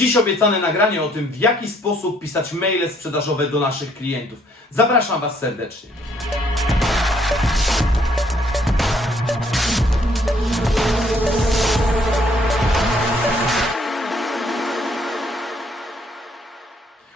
Dziś obiecane nagranie o tym, w jaki sposób pisać maile sprzedażowe do naszych klientów. Zapraszam Was serdecznie.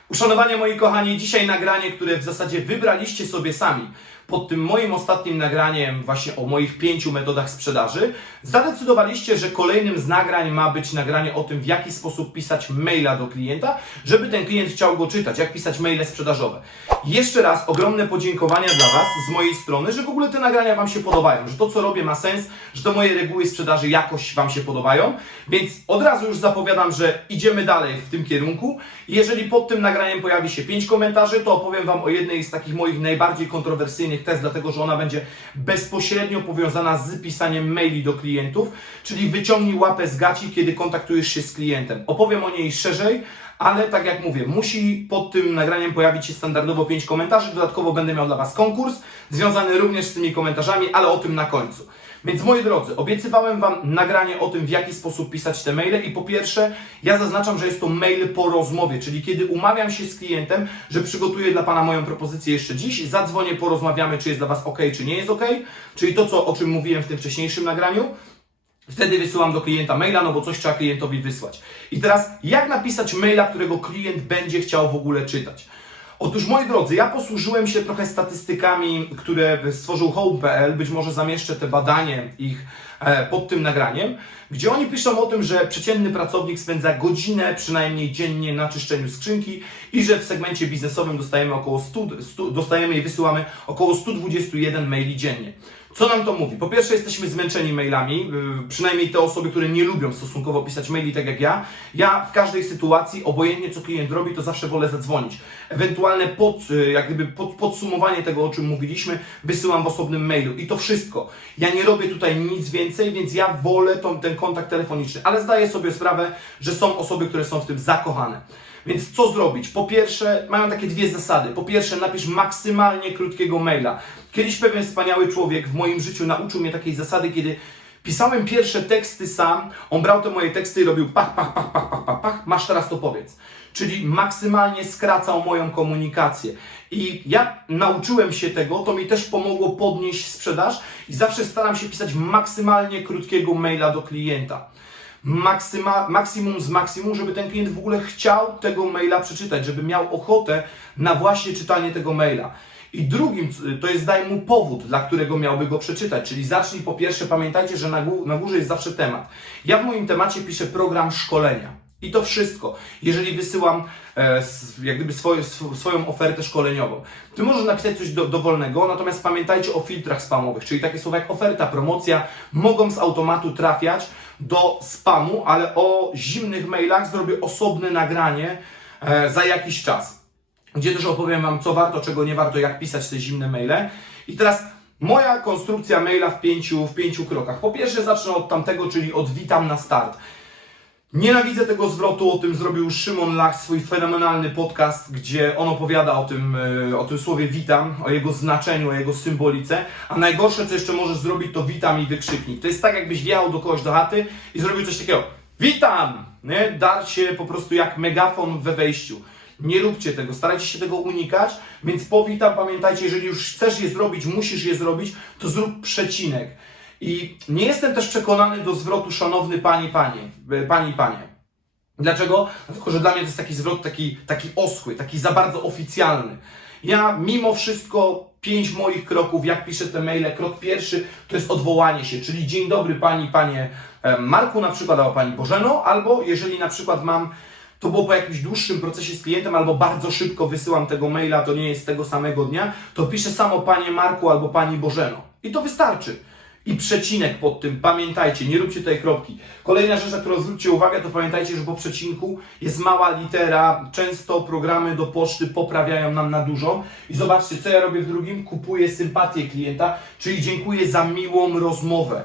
Uszanowanie moi kochani, dzisiaj nagranie, które w zasadzie wybraliście sobie sami. Pod tym moim ostatnim nagraniem właśnie o moich pięciu metodach sprzedaży zadecydowaliście, że kolejnym z nagrań ma być nagranie o tym, w jaki sposób pisać maila do klienta, żeby ten klient chciał go czytać, jak pisać maile sprzedażowe. Jeszcze raz ogromne podziękowania dla Was z mojej strony, że w ogóle te nagrania Wam się podobają, że to co robię ma sens, że to moje reguły sprzedaży jakoś Wam się podobają, więc od razu już zapowiadam, że idziemy dalej w tym kierunku. Jeżeli pod tym nagraniem pojawi się 5 komentarzy, to opowiem Wam o jednej z takich moich najbardziej kontrowersyjnych tez, dlatego że ona będzie bezpośrednio powiązana z pisaniem maili do klientów, czyli wyciągnij łapę z gaci, kiedy kontaktujesz się z klientem. Opowiem o niej szerzej, ale tak jak mówię, musi pod tym nagraniem pojawić się standardowo 5 komentarzy. Dodatkowo będę miał dla Was konkurs związany również z tymi komentarzami, ale o tym na końcu. Więc moi drodzy, obiecywałem Wam nagranie o tym, w jaki sposób pisać te maile i po pierwsze, ja zaznaczam, że jest to mail po rozmowie, czyli kiedy umawiam się z klientem, że przygotuję dla Pana moją propozycję jeszcze dziś, zadzwonię, porozmawiamy, czy jest dla Was ok, czy nie jest ok, czyli to, co, o czym mówiłem w tym wcześniejszym nagraniu. Wtedy wysyłam do klienta maila, no bo coś trzeba klientowi wysłać. I teraz, jak napisać maila, którego klient będzie chciał w ogóle czytać? Otóż, moi drodzy, ja posłużyłem się trochę statystykami, które stworzył Home.pl. Być może zamieszczę te badanie ich e, pod tym nagraniem, gdzie oni piszą o tym, że przeciętny pracownik spędza godzinę przynajmniej dziennie na czyszczeniu skrzynki i że w segmencie biznesowym dostajemy około 100, 100 dostajemy i wysyłamy około 121 maili dziennie. Co nam to mówi? Po pierwsze, jesteśmy zmęczeni mailami, yy, przynajmniej te osoby, które nie lubią stosunkowo pisać maili tak jak ja. Ja w każdej sytuacji, obojętnie co klient robi, to zawsze wolę zadzwonić. Ewentualne pod, yy, jak gdyby pod, podsumowanie tego, o czym mówiliśmy, wysyłam w osobnym mailu. I to wszystko. Ja nie robię tutaj nic więcej, więc ja wolę tą, ten kontakt telefoniczny. Ale zdaję sobie sprawę, że są osoby, które są w tym zakochane. Więc co zrobić? Po pierwsze, mają takie dwie zasady. Po pierwsze, napisz maksymalnie krótkiego maila. Kiedyś pewien wspaniały człowiek w moim życiu nauczył mnie takiej zasady, kiedy pisałem pierwsze teksty sam, on brał te moje teksty i robił pach, pach, pach, pach, pach, pach, pach, masz teraz to powiedz. Czyli maksymalnie skracał moją komunikację. I ja nauczyłem się tego, to mi też pomogło podnieść sprzedaż i zawsze staram się pisać maksymalnie krótkiego maila do klienta maksyma, maksimum z maksimum, żeby ten klient w ogóle chciał tego maila przeczytać, żeby miał ochotę na właśnie czytanie tego maila. I drugim to jest daj mu powód, dla którego miałby go przeczytać. Czyli zacznij po pierwsze, pamiętajcie, że na, gó na górze jest zawsze temat. Ja w moim temacie piszę program szkolenia. I to wszystko. Jeżeli wysyłam e, jak gdyby swoje, sw- swoją ofertę szkoleniową, ty możesz napisać coś do, dowolnego, natomiast pamiętajcie o filtrach spamowych, czyli takie słowa jak oferta, promocja, mogą z automatu trafiać do spamu, ale o zimnych mailach zrobię osobne nagranie e, za jakiś czas gdzie też opowiem Wam, co warto, czego nie warto, jak pisać te zimne maile. I teraz moja konstrukcja maila w pięciu, w pięciu krokach. Po pierwsze zacznę od tamtego, czyli od witam na start. Nienawidzę tego zwrotu, o tym zrobił Szymon Lach swój fenomenalny podcast, gdzie on opowiada o tym, e, o tym słowie witam, o jego znaczeniu, o jego symbolice, a najgorsze, co jeszcze możesz zrobić, to witam i wykrzyknik. To jest tak, jakbyś wjechał do kogoś do chaty i zrobił coś takiego, witam, nie? Dar się po prostu jak megafon we wejściu. Nie róbcie tego, starajcie się tego unikać, więc po witam, pamiętajcie, jeżeli już chcesz je zrobić, musisz je zrobić, to zrób przecinek. I nie jestem też przekonany do zwrotu szanowny pani, panie, e, pani, panie. Dlaczego? Dlatego, że dla mnie to jest taki zwrot taki, taki oschły, taki za bardzo oficjalny. Ja mimo wszystko pięć moich kroków, jak piszę te maile, krok pierwszy to jest odwołanie się, czyli dzień dobry pani, panie e, Marku na przykład, albo pani Bożeno, albo jeżeli na przykład mam to było po jakimś dłuższym procesie z klientem, albo bardzo szybko wysyłam tego maila, to nie jest tego samego dnia, to piszę samo Panie Marku albo Pani Bożeno. I to wystarczy. I przecinek pod tym, pamiętajcie, nie róbcie tej kropki. Kolejna rzecz, na którą zwróćcie uwagę, to pamiętajcie, że po przecinku jest mała litera. Często programy do poczty poprawiają nam na dużo. I zobaczcie, co ja robię w drugim. Kupuję sympatię klienta, czyli dziękuję za miłą rozmowę.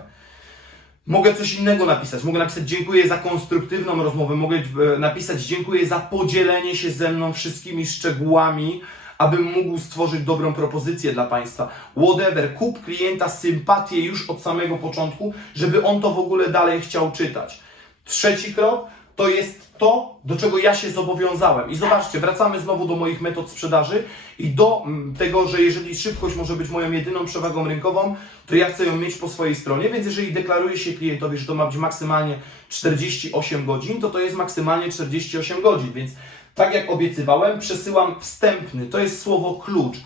Mogę coś innego napisać. Mogę napisać dziękuję za konstruktywną rozmowę. Mogę e, napisać dziękuję za podzielenie się ze mną wszystkimi szczegółami, abym mógł stworzyć dobrą propozycję dla Państwa. Whatever. Kup klienta sympatię już od samego początku, żeby on to w ogóle dalej chciał czytać. Trzeci krok to jest to, do czego ja się zobowiązałem. I zobaczcie, wracamy znowu do moich metod sprzedaży i do mm, tego, że jeżeli szybkość może być moją jedyną przewagą rynkową, to ja chcę ją mieć po swojej stronie, więc jeżeli deklaruję się klientowi, że to ma być maksymalnie 48 godzin, to to jest maksymalnie 48 godzin, więc tak jak obiecywałem, przesyłam wstępny, to jest słowo klucz.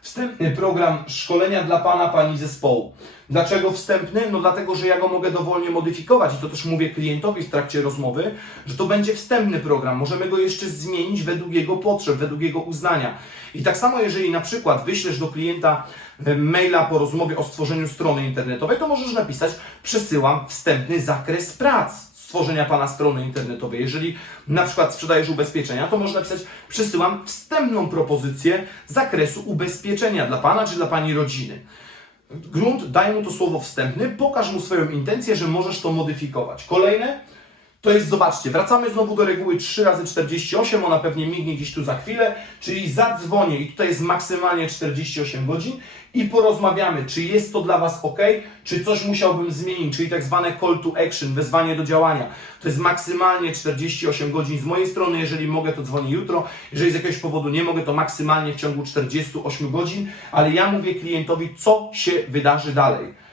Wstępny program szkolenia dla Pana, Pani zespołu. Dlaczego wstępny? No dlatego, że ja go mogę dowolnie modyfikować i to też mówię klientowi w trakcie rozmowy, że to będzie wstępny program. Możemy go jeszcze zmienić według jego potrzeb, według jego uznania. I tak samo, jeżeli na przykład wyślesz do klienta e, maila po rozmowie o stworzeniu strony internetowej, to możesz napisać przesyłam wstępny zakres prac stworzenia Pana strony internetowej. Jeżeli na przykład sprzedajesz ubezpieczenia, to można napisać przesyłam wstępną propozycję zakresu ubezpieczenia dla Pana czy dla Pani rodziny. Grunt, daj mu to słowo wstępny, pokaż mu swoją intencję, że możesz to modyfikować. Kolejne to jest, zobaczcie, wracamy znowu do reguły 3 razy 48 ona pewnie mignie gdzieś tu za chwilę, czyli zadzwonię i tutaj jest maksymalnie 48 godzin i porozmawiamy, czy jest to dla Was ok, czy coś musiałbym zmienić, czyli tak zwane call to action, wezwanie do działania. To jest maksymalnie 48 godzin z mojej strony, jeżeli mogę, to dzwonię jutro, jeżeli z jakiegoś powodu nie mogę, to maksymalnie w ciągu 48 godzin, ale ja mówię klientowi, co się wydarzy dalej.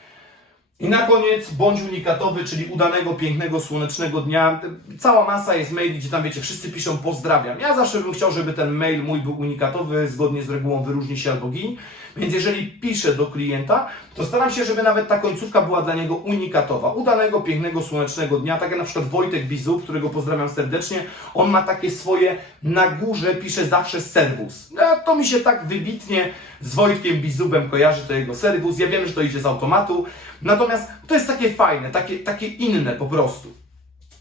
I na koniec bądź unikatowy, czyli udanego, pięknego, słonecznego dnia. Cała masa jest maili, gdzie tam wiecie, wszyscy piszą pozdrawiam. Ja zawsze bym chciał, żeby ten mail mój był unikatowy, zgodnie z regułą wyróżni się albo gin. Więc jeżeli piszę do klienta, to staram się, żeby nawet ta końcówka była dla niego unikatowa. Udanego, pięknego, słonecznego dnia. Tak jak na przykład Wojtek Bizub, którego pozdrawiam serdecznie. On ma takie swoje, na górze pisze zawsze serwus. No, to mi się tak wybitnie z Wojtkiem Bizubem kojarzy to jego serwus. Ja wiem, że to idzie z automatu. Natomiast to jest takie fajne, takie, takie inne po prostu.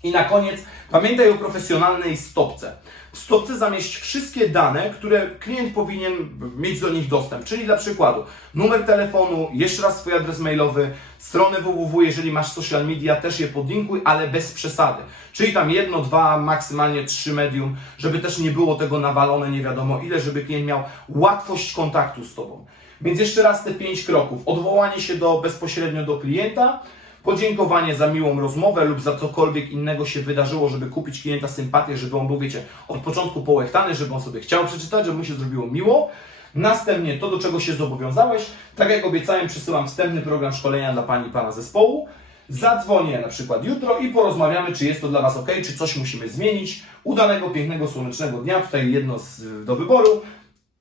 I na koniec pamiętaj o profesjonalnej stopce. W stopce zamieść wszystkie dane, które klient powinien mieć do nich dostęp. Czyli dla przykładu numer telefonu, jeszcze raz swój adres mailowy, stronę www, jeżeli masz social media, też je podlinkuj, ale bez przesady. Czyli tam jedno, dwa, maksymalnie trzy medium, żeby też nie było tego nawalone nie wiadomo ile, żeby klient miał łatwość kontaktu z Tobą. Więc jeszcze raz te pięć kroków. Odwołanie się do, bezpośrednio do klienta, podziękowanie za miłą rozmowę lub za cokolwiek innego się wydarzyło, żeby kupić klienta sympatię, żeby on był, wiecie, od początku połechtany, żeby on sobie chciał przeczytać, żeby mu się zrobiło miło. Następnie to, do czego się zobowiązałeś. Tak jak obiecałem, przysyłam wstępny program szkolenia dla Pani i Pana zespołu. Zadzwonię na przykład jutro i porozmawiamy, czy jest to dla Was ok, czy coś musimy zmienić. Udanego, pięknego, słonecznego dnia. Tutaj jedno z, do wyboru,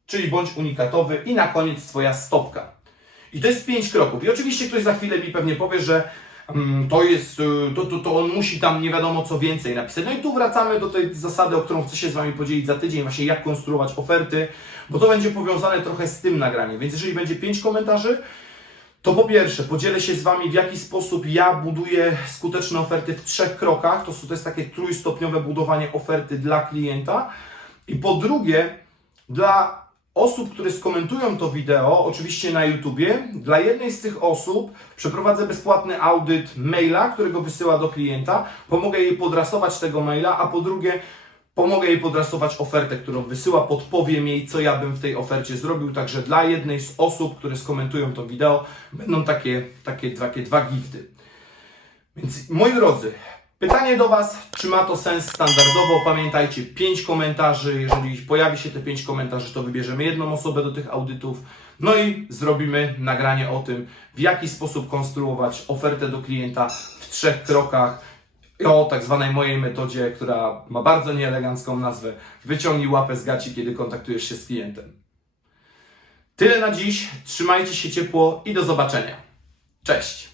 czyli bądź unikatowy i na koniec Twoja stopka. I to jest pięć kroków. I oczywiście ktoś za chwilę mi pewnie powie, że to jest, y, to, to, to on musi tam nie wiadomo co więcej napisać. No i tu wracamy do tej zasady, o którą chcę się z Wami podzielić za tydzień, właśnie jak konstruować oferty, bo to będzie powiązane trochę z tym nagraniem. Więc jeżeli będzie pięć komentarzy, to po pierwsze, podzielę się z Wami, w jaki sposób ja buduję skuteczne oferty w trzech krokach. To, to jest takie trójstopniowe budowanie oferty dla klienta. I po drugie, dla osób, które skomentują to wideo, oczywiście na YouTubie, dla jednej z tych osób przeprowadzę bezpłatny audyt maila, którego wysyła do klienta. Pomogę jej podrasować tego maila, a po drugie, pomogę jej podrasować ofertę, którą wysyła, podpowiem jej, co ja bym w tej ofercie zrobił. Także dla jednej z osób, które skomentują to wideo, będą takie, takie, takie dwa gifty. Więc moi drodzy, pytanie do Was, czy ma to sens standardowo? Pamiętajcie, 5 komentarzy. Jeżeli pojawi się te 5 komentarzy, to wybierzemy jedną osobę do tych audytów. No i zrobimy nagranie o tym, w jaki sposób konstruować ofertę do klienta w trzech krokach. O tak zwanej mojej metodzie, która ma bardzo nieelegancką nazwę. Wyciągnij łapę z gaci, kiedy kontaktujesz się z klientem. Tyle na dziś. Trzymajcie się ciepło i do zobaczenia. Cześć!